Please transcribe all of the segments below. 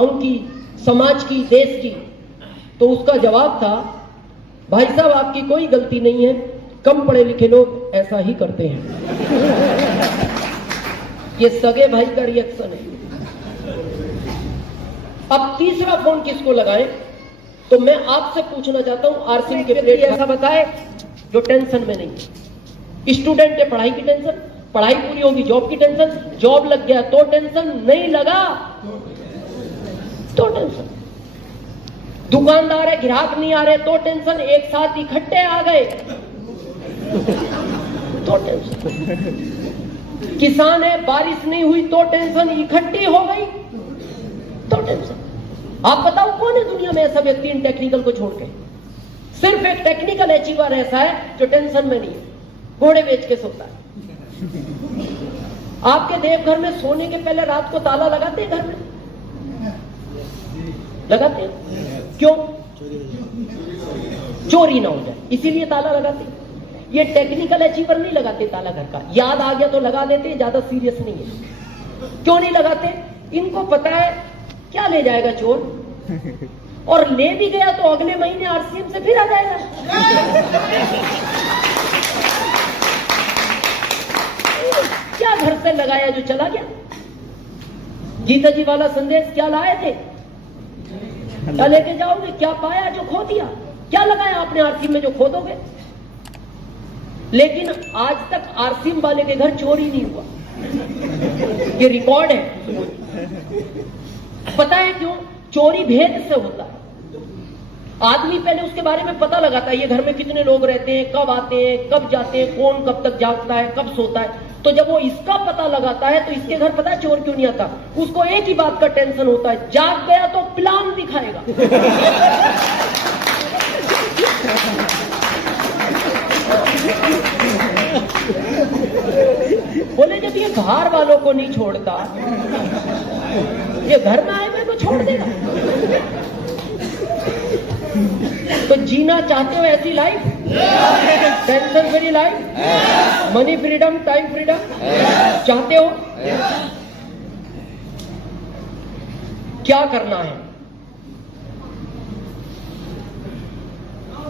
गांव की, समाज की, देश की। तो उसका जवाब था, भाई साहब आपकी कोई गलती नहीं है, कम पढ़े लिखे लोग ऐसा ही करते हैं। ये सगे भाई का रिएक्शन है। अब तीसरा फोन किसको लगाएं? तो मैं आपसे पूछना चाहता हूं, आरसीएम के प्लेट ऐसा बताए जो टेंशन में नहीं। स्टूडेंट है, पढ़ाई की टेंशन, पढ़ाई पूरी होगी जॉब की टेंशन, जॉब लग गया तो टेंशन, नहीं लगा तो टेंशन। दुकानदार है, ग्राहक नहीं आ रहे तो टेंशन, एक साथ इकट्ठे आ गए तो टेंशन। किसान है, बारिश नहीं हुई तो टेंशन, इकट्ठी हो गई तो टेंशन। आप बताओ कौन है दुनिया में ऐसा व्यक्ति इन टेक्निकल को छोड़ के? सिर्फ एक टेक्निकल अचीवर ऐसा है जो टेंशन में नहीं है, घोड़े बेच के सोता है। आपके देवघर में सोने के पहले रात को ताला लगाते हैं घर में? लगाते हैं। क्यों? चोरी ना हो जाए, इसीलिए ताला लगाते हैं। ये टेक्निकल अचीवर नहीं लगाते ताला घर का, याद आ गया तो लगा देते, ज्यादा सीरियस नहीं है। क्यों नहीं लगाते? इनको पता है क्या ले जाएगा चोर, और ले भी गया तो अगले महीने आरसीएम से फिर आ जाएगा। क्या घर से लगाया जो चला गया? गीता जी वाला संदेश क्या लाए थे? क्या लेके जाओगे? क्या पाया जो खो दिया? क्या लगाया आपने आरसीएम में जो खो दोगे? लेकिन आज तक आरसीएम वाले के घर चोरी नहीं हुआ, ये रिकॉर्ड है। पता है क्यों? चोरी भेद से होता है। आदमी पहले उसके बारे में पता लगाता है, ये घर में कितने लोग रहते हैं, कब आते हैं, कब जाते हैं, कौन कब तक जागता है, कब सोता है। तो जब वो इसका पता लगाता है तो इसके घर पता है चोर क्यों नहीं आता? उसको एक ही बात का टेंशन होता है, जाग गया तो प्लान दिखाएगा। बोले जब ये बाहर वालों को नहीं छोड़ता, ये घर में आए मेरे को छोड़ देगा। तो जीना चाहते हो ऐसी life? Tension free life, money freedom, time freedom चाहते हो? क्या करना है?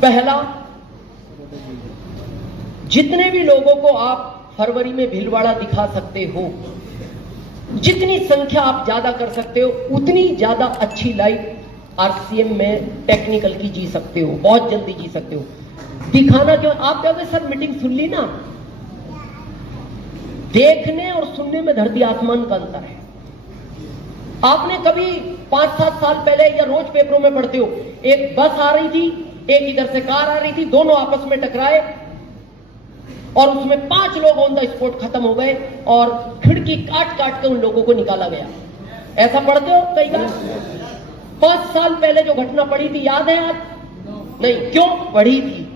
पहला, जितने भी लोगों को आप फरवरी में भीलवाड़ा दिखा सकते हो, जितनी संख्या आप ज्यादा कर सकते हो, उतनी ज्यादा अच्छी लाइफ आरसीएम में टेक्निकल की जी सकते हो, बहुत जल्दी जी सकते हो। दिखाना क्यों? आप कहोगे सर मीटिंग सुन ली ना। देखने और सुनने में धरती आसमान का अंतर है। आपने कभी 5-7 साल पहले, या रोज पेपरों में पढ़ते हो, एक बस आ रही थी, एक इधर से कार आ रही थी, दोनों आपस में टकराए और उसमें 5 लोग ऑन द स्पॉट खत्म हो गए और खिड़की काट काट के उन लोगों को निकाला गया। ऐसा पढ़ते हो कई बार? 5 साल पहले जो घटना पड़ी थी याद है आप? नहीं। क्यों? पढ़ी थी।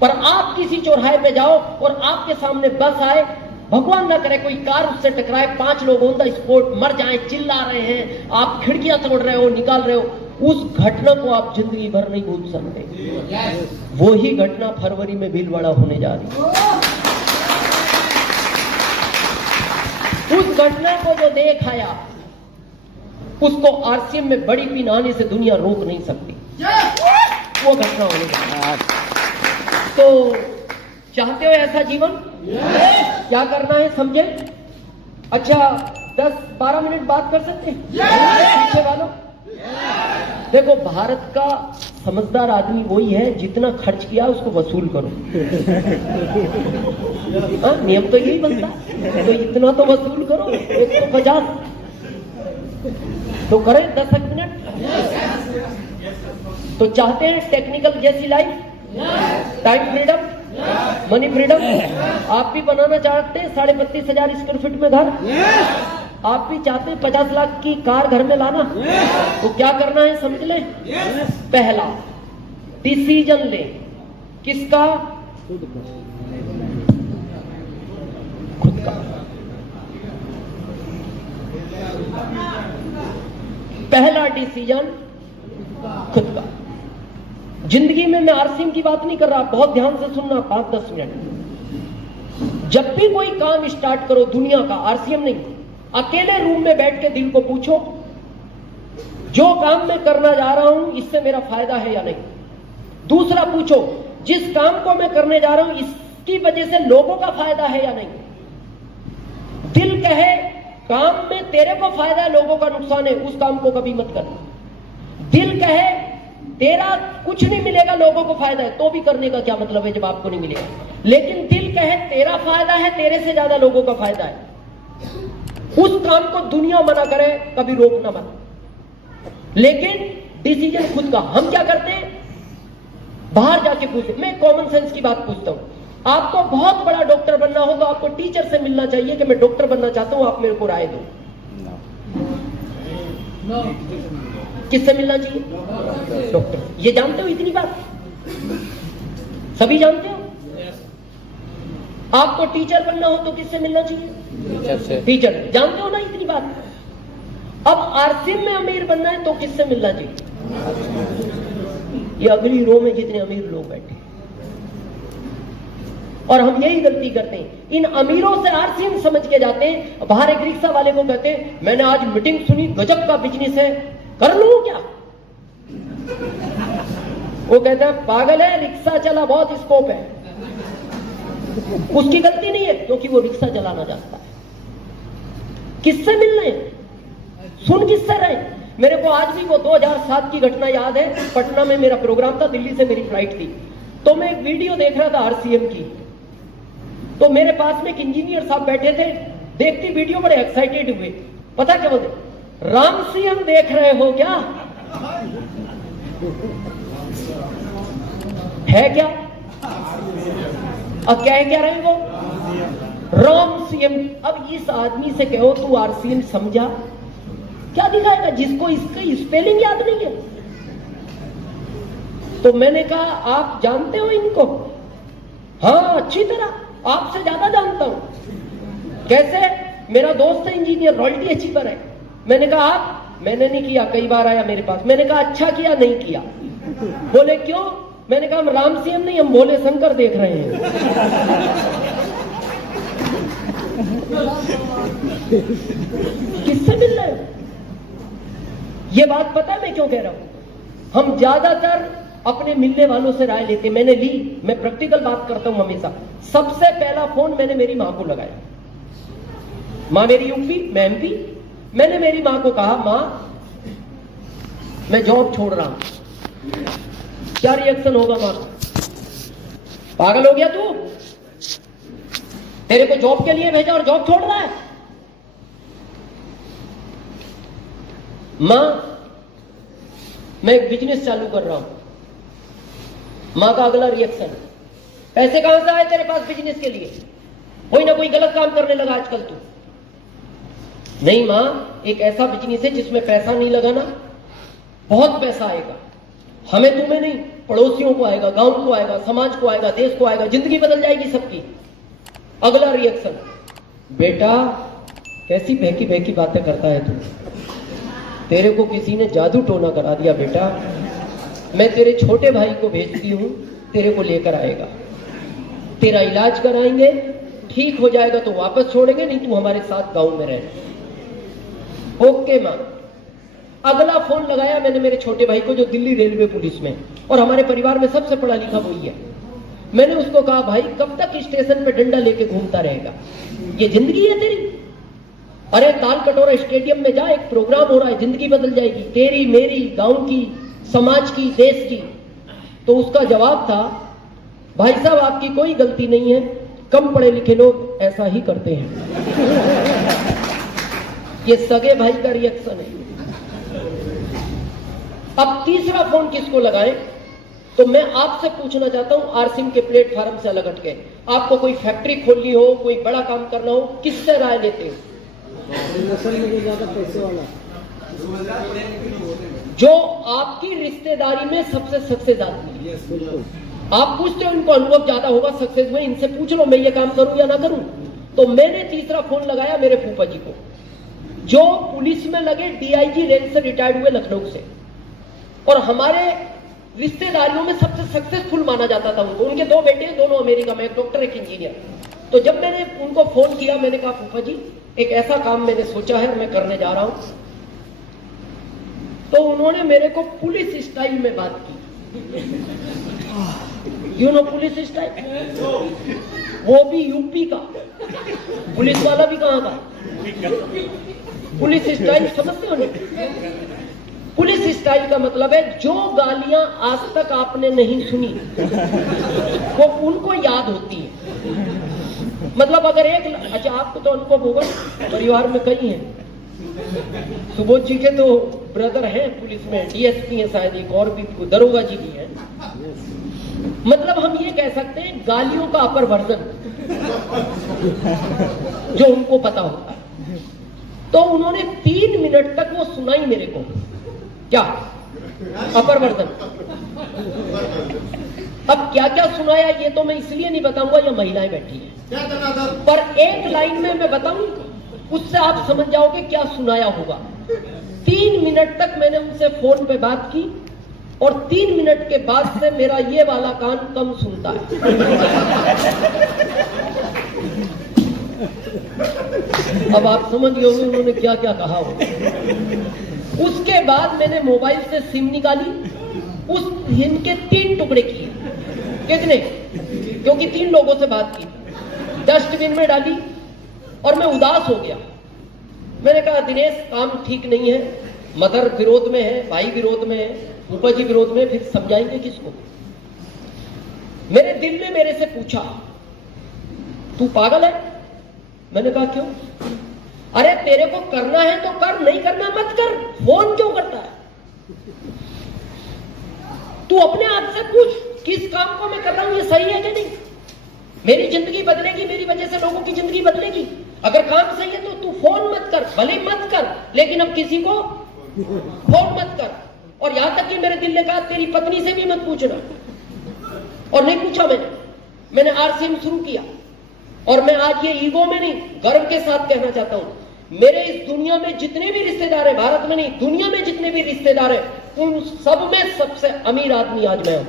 पर आप किसी चौराहे पे जाओ और आपके सामने बस आए, भगवान ना करे कोई कार उससे टकराए, 5 लोग ऑन द स्पॉट मर जाएं, चिल्ला रहे हैं, आप खिड़कियां तोड़ रहे हो, निकाल रहे हो, उस घटना को आप जिंदगी भर नहीं भूल सकते। वो ही घटना फरवरी में भीलवाड़ा होने जा रही है। उस घटना को जो देख आया, उसको आरसीएम में बड़ी पिन आने से दुनिया रोक नहीं सकती। वो घटना होने जा रही है। तो चाहते हो ऐसा जीवन? क्या करना है समझे? अच्छा 10-12 मिनट बात कर सकते हैं पीछे वालों? देखो, भारत का समझदार आदमी वही है जितना खर्च किया उसको वसूल करो। नियम तो यही बनता है, तो इतना तो वसूल करो, 150 तो करें 10 मिनट। तो चाहते हैं टेक्निकल जैसी life, time freedom, money freedom? आप भी बनाना चाहते हैं 32,500 स्क्वायर फीट में घर? आप भी चाहते हैं 50 लाख की कार घर में लाना? तो क्या करना है समझ लें। पहला, डिसीजन ले। किसका? खुद का। पहला डिसीजन खुद का। जिंदगी में मैं आरसीएम की बात नहीं कर रहा, बहुत ध्यान से सुनना, 5-10 मिनट। जब भी कोई काम स्टार्ट करो दुनिया का, आरसीएम नहीं, अकेले रूम में बैठ के दिल को पूछो, जो काम मैं करना जा रहा हूं इससे मेरा फायदा है या नहीं। दूसरा पूछो, जिस काम को मैं करने जा रहा हूं इसकी वजह से लोगों का फायदा है या नहीं। दिल कहे काम में तेरे को फायदा है, लोगों का नुकसान है, उस काम को कभी मत करना। दिल कहे तेरा कुछ नहीं मिलेगा, लोगों को फायदा है, तो भी करने का क्या मतलब है जब आपको नहीं मिलेगा। लेकिन दिल कहे तेरा फायदा है, तेरे से ज्यादा लोगों का फायदा है, उस काम को दुनिया मना करे कभी रोकना मत। लेकिन डिसीजन खुद का। हम क्या करते हैं, बाहर जाके पूछते। मैं कॉमन सेंस की बात पूछता हूं, आपको बहुत बड़ा डॉक्टर बनना हो तो आपको टीचर से मिलना चाहिए कि मैं डॉक्टर बनना चाहता हूं, आप मेरे को राय दो। किससे मिलना चाहिए? डॉक्टर। ये जानते हो इतनी बात? सभी जानते हो? आपको टीचर बनना हो तो किससे मिलना चाहिए? टीचर। जानते हो ना इतनी बात? अब आरसीएम में अमीर बनना है तो किससे मिलना चाहिए? ये अगली रो में जितने अमीर लोग बैठे, और हम यही गलती करते हैं, इन अमीरों से आरसीएम समझ के जाते हैं। बाहर एक रिक्शा वाले को कहते हैं मैंने आज मीटिंग सुनी, गजब का बिजनेस है, कर लूं क्या? वो कहता है पागल है, रिक्शा चला बहुत स्कोप है। उसकी गलती नहीं है क्योंकि वो रिक्शा चलाना जानता है। किससे मिल रहे हैं? सुन किससे रहे? मेरे को आज भी वो 2007 की घटना याद है। पटना में मेरा प्रोग्राम था, दिल्ली से मेरी फ्लाइट थी, तो मैं एक वीडियो देख रहा था आरसीएम की। तो मेरे पास में एक इंजीनियर साहब बैठे थे, देखती वीडियो बड़े एक्साइटेड हुए। पता क्या बोलते? राम सीएम देख रहे हो क्या? है क्या? अब क्या है, क्या रहे वो? राम सीएम। अब इस आदमी से कहो तू आरसीएम समझा, क्या दिखाएगा जिसको इसका स्पेलिंग याद नहीं है? तो मैंने कहा आप जानते हो इनको? हाँ अच्छी तरह, आपसे ज्यादा जानता हूं। कैसे? मेरा दोस्त है इंजीनियर, रॉयल्टी अचीवर है। मैंने कहा आप? मैंने नहीं किया, कई बार आया मेरे पास। मैंने कहा अच्छा किया नहीं किया। बोले क्यों? मैंने कहा हम राम सीएम नहीं, हम भोले शंकर देख रहे हैं। किससे मिल रहे हैं? ये बात पता है मैं क्यों कह रहा हूं? हम ज्यादातर अपने मिलने वालों से राय लेते। मैंने ली, मैं प्रैक्टिकल बात करता हूं हमेशा। सबसे पहला फोन मैंने मेरी मां को लगाया। मां मेरी यूपी, मैं एमपी। मैंने मेरी मां को कहा मां मैं जॉब छोड़ रहा हूं। क्या रिएक्शन होगा मां? पागल हो गया तू? तेरे को जॉब के लिए भेजा और जॉब छोड़ रहा है? मां मैं एक बिजनेस चालू कर रहा हूं। मां का अगला रिएक्शन, पैसे कहां से आए तेरे पास बिजनेस के लिए? कोई ना कोई गलत काम करने लगा आजकल तू। नहीं मां, एक ऐसा बिजनेस है जिसमें पैसा नहीं लगाना, बहुत पैसा आएगा। हमें तुम्हें नहीं, पड़ोसियों को आएगा, गांव को आएगा, समाज को आएगा, देश को आएगा, जिंदगी बदल जाएगी सबकी। अगला रिएक्शन, बेटा कैसी बहकी बहकी बातें करता है तू? तेरे को किसी ने जादू टोना करा दिया बेटा। मैं तेरे छोटे भाई को भेजती हूं, तेरे को लेकर आएगा, तेरा इलाज कराएंगे, ठीक हो जाएगा तो वापस छोड़ेंगे, नहीं तू हमारे साथ गांव में रहे। ओके मां। अगला फोन लगाया मैंने मेरे छोटे भाई को जो दिल्ली रेलवे पुलिस में, और हमारे परिवार में सबसे पढ़ा लिखा वही है। मैंने उसको कहा भाई कब तक स्टेशन पे डंडा लेके घूमता रहेगा? ये जिंदगी है तेरी? अरे ताल कटोरा स्टेडियम में जा, एक प्रोग्राम हो रहा है, जिंदगी बदल जाएगी तेरी, मेरी, गांव की, समाज की, देश की। तो उसका जवाब था भाई साहब आपकी कोई गलती नहीं है, कम पढ़े लिखे लोग ऐसा ही करते हैं। ये सगे भाई का रिएक्शन है। अब तीसरा फोन किसको लगाएं? तो मैं आपसे पूछना चाहता हूं आरसीएम के प्लेटफॉर्म से अलग हटके, आपको कोई फैक्ट्री खोलनी हो, कोई बड़ा काम करना हो, किससे राय लेते हो? पैसे वाला जो आपकी रिश्तेदारी में सबसे सक्सेस आदमी है। आप पूछते हो इनको अनुभव ज्यादा होगा सक्सेस में, इनसे पूछ लो मैं ये काम करूं या ना करूं। तो मैंने तीसरा फोन लगाया मेरे फूफा जी को, जो पुलिस में लगे डीआईजी रैंक से रिटायर्ड हुए लखनऊ से, और हमारे रिश्तेदारियों में सबसे सक्सेसफुल माना जाता था उनको। उनके 2 बेटे हैं, दोनों अमेरिका में, एक डॉक्टर एक इंजीनियर। तो जब मैंने उनको फोन किया, मैंने कहा फूफा जी एक ऐसा काम मैंने सोचा है, मैं करने जा रहा हूं, तो उन्होंने मेरे को पुलिस स्टाइल में बात की। यू नो पुलिस स्टाइल, वो भी यूपी का, पुलिस वाला भी कहां का। पुलिस स्टाइल समझते हो नहीं? पुलिस स्टाइल का मतलब है जो गालियां आज तक आपने नहीं सुनी वो उनको याद होती है। मतलब अगर अच्छा आपको तो अनुभव होगा, परिवार में कई हैं, सुबोध जी के तो ब्रदर हैं पुलिस में, डीएसपी है शायद, एक और भी दरोगा जी भी है। मतलब हम ये कह सकते हैं गालियों का अपर वर्जन जो उनको पता होता है। तो उन्होंने 3 मिनट तक वो सुनाई मेरे को, क्या अपर वर्जन। अब क्या क्या सुनाया ये तो मैं इसलिए नहीं बताऊंगा, ये महिलाएं बैठी हैं, पर एक लाइन में मैं बताऊं, उससे आप समझ जाओगे क्या सुनाया होगा। 3 मिनट तक मैंने उनसे फोन पे बात की और 3 मिनट के बाद से मेरा ये वाला कान कम सुनता है। अब आप समझ गए होंगे उन्होंने क्या क्या कहा हो। उसके बाद मैंने मोबाइल से सिम निकाली, उस सिम के 3 टुकड़े किए। कितने? क्योंकि 3 लोगों से बात की, डस्टबिन में डाली और मैं उदास हो गया। मैंने कहा दिनेश काम ठीक नहीं है, मदर विरोध में है, भाई विरोध में है, फूफा जी विरोध में, फिर समझाएंगे किसको। मेरे दिल ने मेरे से पूछा तू पागल है? मैंने कहा क्यों? अरे तेरे को करना है तो कर, नहीं करना मत कर, फोन क्यों करता है? तू अपने आप से पूछ किस काम को मैं कर रहा हूं, ये सही है कि नहीं? मेरी जिंदगी बदलेगी, मेरी वजह से लोगों की जिंदगी बदलेगी। अगर काम सही है तो तू फोन मत कर, भले मत कर, लेकिन अब किसी को फोन मत कर। और यहां तक कि मेरे दिल ने कहा तेरी पत्नी से भी मत पूछना, और नहीं पूछा मैंने आरसीएम शुरू किया। और मैं आज ये ईगो में नहीं, गर्व के साथ कहना चाहता हूं, मेरे इस दुनिया में जितने भी रिश्तेदार हैं, भारत में नहीं दुनिया में जितने भी रिश्तेदार हैं, उन सब में सबसे अमीर आदमी आज मैं हूं।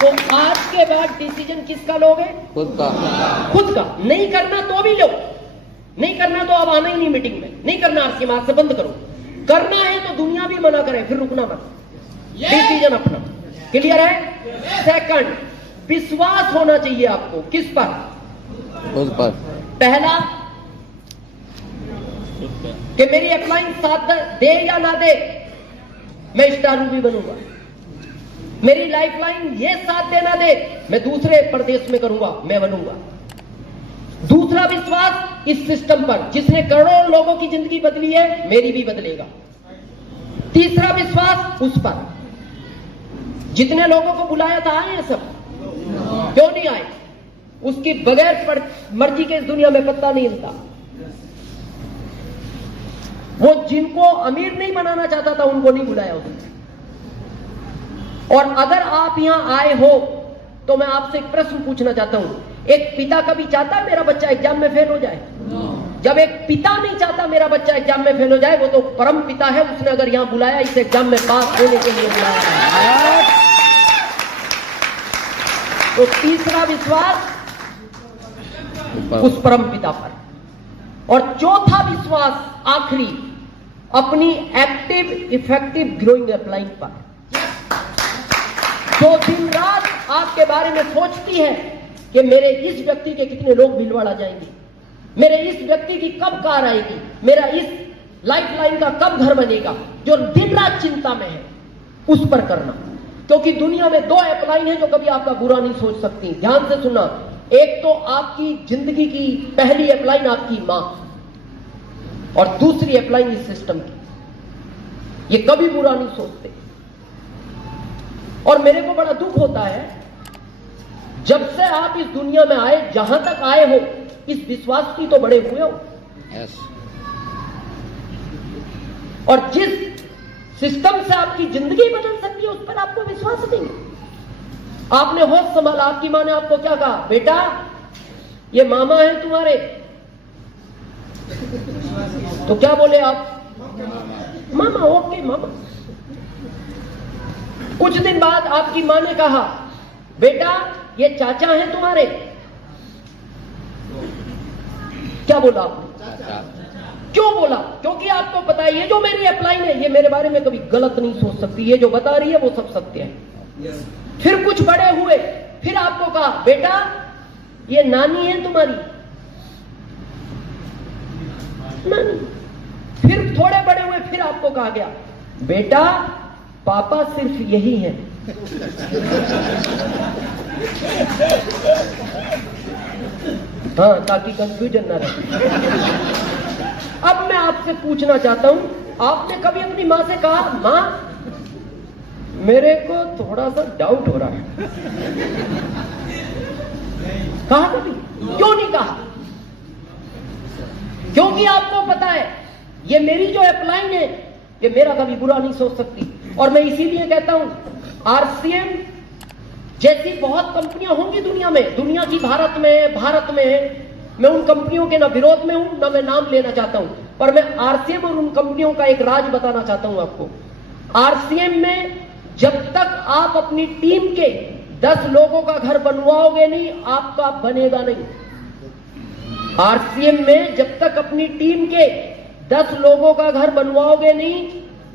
तो आज के बाद डिसीजन किसका लोगे? खुद का। खुद का। नहीं करना तो भी लो, नहीं करना तो अब आना ही नहीं मीटिंग में, नहीं करना आरसीएम आज से बंद करो। करना है तो दुनिया भी मना करे, फिर रुकना मत, डिसीजन अपना। क्लियर है? सेकंड, विश्वास होना चाहिए आपको। किस पर? खुद पर। पहला कि मेरी अपलाइन साथ दे या ना दे, मैं स्टार रूबी बनूंगा। मेरी लाइफलाइन ये साथ देना दे, मैं दूसरे प्रदेश में करूंगा, मैं बनूंगा। दूसरा विश्वास इस सिस्टम पर, जिसने करोड़ों लोगों की जिंदगी बदली है, मेरी भी बदलेगा। तीसरा विश्वास उस पर, जितने लोगों को बुलाया था आए हैं सब, क्यों नहीं आए? उसकी बगैर मर्जी के इस दुनिया में पत्ता नहीं हिलता। वो जिनको अमीर नहीं बनाना चाहता था उनको नहीं बुलाया उसने। और अगर आप यहां आए हो तो मैं आपसे एक प्रश्न पूछना चाहता हूं, एक पिता कभी चाहता है मेरा बच्चा एग्जाम में फेल हो जाए? जब एक पिता नहीं चाहता मेरा बच्चा एग्जाम में फेल हो जाए, वो तो परम पिता है, उसने अगर यहां बुलाया इस एग्जाम में पास होने के लिए बुलाया है। तो तीसरा विश्वास उस परम पिता पर। और चौथा विश्वास आखिरी, अपनी एक्टिव इफेक्टिव ग्रोइंग अपलाइन पर, जो दिन रात आपके बारे में सोचती है कि मेरे इस व्यक्ति के कितने लोग भीलवाड़ा जाएंगे, मेरे इस व्यक्ति की कब कार आएगी, मेरा इस लाइफलाइन का कब घर बनेगा, जो दिन रात चिंता में है, उस पर करना। क्योंकि दुनिया में 2 अपलाइन है जो कभी आपका बुरा नहीं सोच सकती। ध्यान से सुनना, एक तो आपकी जिंदगी की पहली अपलाइन आपकी मां, और दूसरी अपलाइन इस सिस्टम की। ये कभी बुरा नहीं सोचते। और मेरे को बड़ा दुख होता है, जब से आप इस दुनिया में आए, जहां तक आए हो, इस विश्वास की तो बड़े हुए हो। yes. और जिस सिस्टम से आपकी जिंदगी बदल सकती है, उस पर आपको विश्वास नहीं। आपने होश संभाला, आपकी मां ने आपको क्या कहा? बेटा ये मामा है तुम्हारे। तो क्या बोले आप? मामा। ओके मामा। कुछ दिन बाद आपकी मां ने कहा, बेटा ये चाचा हैं तुम्हारे। क्या बोला आपने? क्यों बोला? क्योंकि आपको पता है ये जो मेरी अपलाइन है ये मेरे बारे में कभी गलत नहीं सोच सकती, ये जो बता रही है वो सब सत्य है। फिर कुछ बड़े हुए, फिर आपको कहा बेटा ये नानी है तुम्हारी, नानी। फिर थोड़े बड़े हुए, फिर आपको कहा गया बेटा पापा सिर्फ यही है। हाँ, ताकि कंफ्यूजन ना रहे। अब मैं आपसे पूछना चाहता हूं, आपने कभी अपनी मां से कहा मां मेरे को थोड़ा सा डाउट हो रहा है? कहा कभी? क्यों नहीं कहा? क्योंकि आपको पता है ये मेरी जो अपलाइन है ये मेरा कभी बुरा नहीं सोच सकती। और मैं इसीलिए कहता हूं आरसीएम जैसी बहुत कंपनियां होंगी दुनिया में, दुनिया की भारत में है। मैं उन कंपनियों के ना विरोध में हूं, ना मैं नाम लेना चाहता हूं, पर मैं आरसीएम और उन कंपनियों का एक राज बताना चाहता हूं आपको। आरसीएम में जब तक आप अपनी टीम के 10 लोगों का घर बनवाओगे नहीं, आपका बनेगा नहीं। आरसीएम में जब तक अपनी टीम के 10 लोगों का घर बनवाओगे नहीं,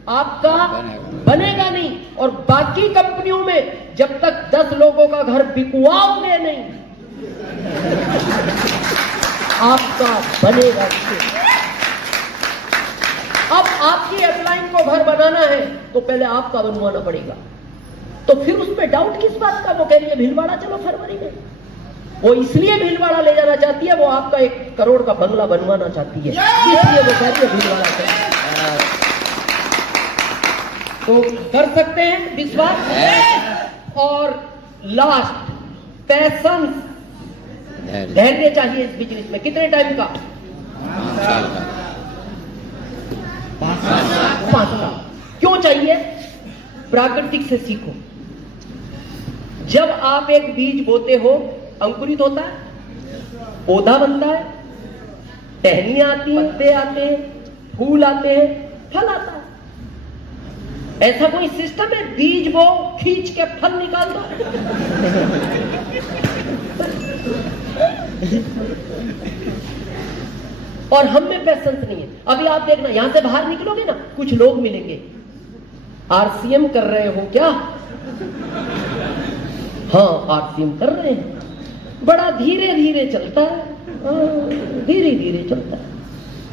आपका बनेगा नहीं। और बाकी कंपनियों में जब तक 10 लोगों का घर बिकवाओगे नहीं, आपका बनेगा। अब आपकी अपलाइन को घर बनाना है तो पहले आपका बनवाना पड़ेगा। तो फिर उसमें डाउट किस बात का? वो कह रही है भीलवाड़ा चलो फरवरी में। वो इसलिए भीलवाड़ा ले जाना चाहती है, वो आपका 1 करोड़ का बंगला बनवाना चाहती है, इसलिए वो कह रही है भीलवाड़ा चलो। तो कर सकते हैं विश्वास। और लास्ट, पैशंस, धैर्य चाहिए इस बिजनेस में। कितने टाइम का? 5 साल। क्यों चाहिए? प्राकृतिक से सीखो। जब आप एक बीज बोते हो, अंकुरित होता है, पौधा बनता है, टहनियां आती हैं, पत्ते आते हैं, फूल आते हैं, फल आता है। ऐसा कोई सिस्टम है बीज बो खींच के फल निकाल दो? और हम में पैशंस नहीं है। अभी आप देखना, यहां से बाहर निकलोगे ना, कुछ लोग मिलेंगे, आरसीएम कर रहे हो क्या? हाँ, आरसीएम कर रहे हैं। बड़ा धीरे धीरे चलता है, धीरे धीरे चलता है।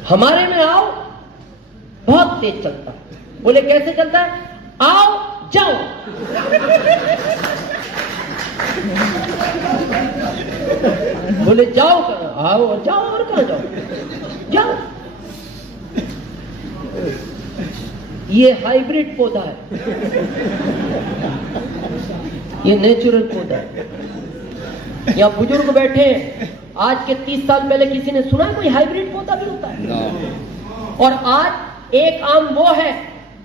हमारे में आओ, बहुत तेज चलता है। बोले कैसे चलता है? आओ जाओ। बोले जाओ कहां? आओ और जाओ। और कहां जाओ? जाओ। ये हाइब्रिड पौधा है, ये नेचुरल पौधा है। यहां बुजुर्ग बैठे हैं, आज के 30 साल पहले किसी ने सुना कोई हाइब्रिड पौधा भी होता है? और आज एक आम वो है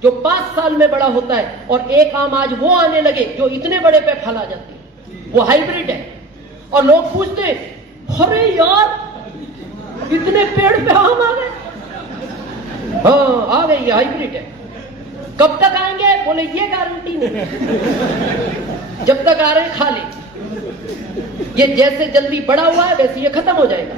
जो 5 साल में बड़ा होता है, और एक आम आज वो आने लगे जो इतने बड़े पे फल आ जाते हैं, वो हाइब्रिड है। और लोग पूछते हैं अरे यार इतने पेड़ पे आम आ गए? हाँ, आ गए, ये हाइब्रिड है। कब तक आएंगे? बोले ये गारंटी नहीं, जब तक आ रहे हैं खा ले। ये जैसे जल्दी बड़ा हुआ है वैसे ये खत्म हो जाएगा।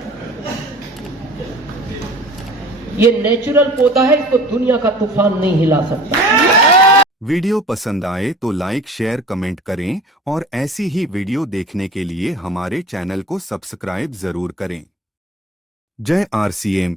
ये नेचुरल पौधा है, इसको दुनिया का तूफान नहीं हिला सकता। वीडियो पसंद आए तो लाइक, शेयर, कमेंट करें और ऐसी ही वीडियो देखने के लिए हमारे चैनल को सब्सक्राइब जरूर करें। जय आरसीएम।